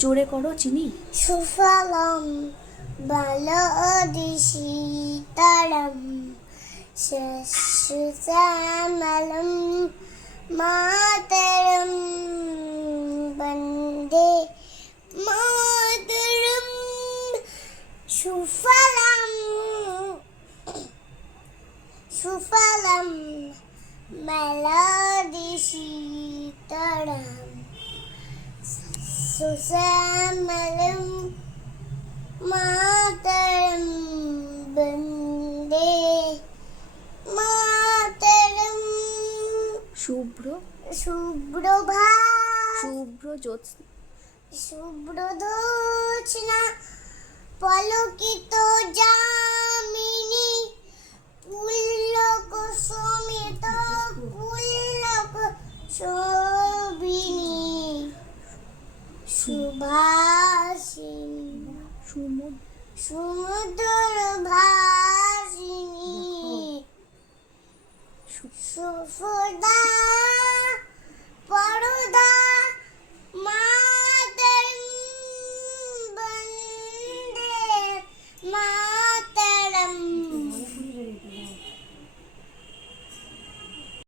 জোরে করো চিনি। সুফলম বলদিশীতলম শ্যামলম মাতরম বন্দে মাতরম। সুফলম সুফলম melodishitaram susamalam mataram bande mataram। শুভ্র শুভ্রভা শুভ্র জ্যোৎস্না শুভ্রদোচনা পলকিত যামিনী পুল্লক সমিত পুল্লক শোভিনী সুভাষিনী সমুদ্র ভাসিনী সুফদা পরদা মাতরম বন্দে মা।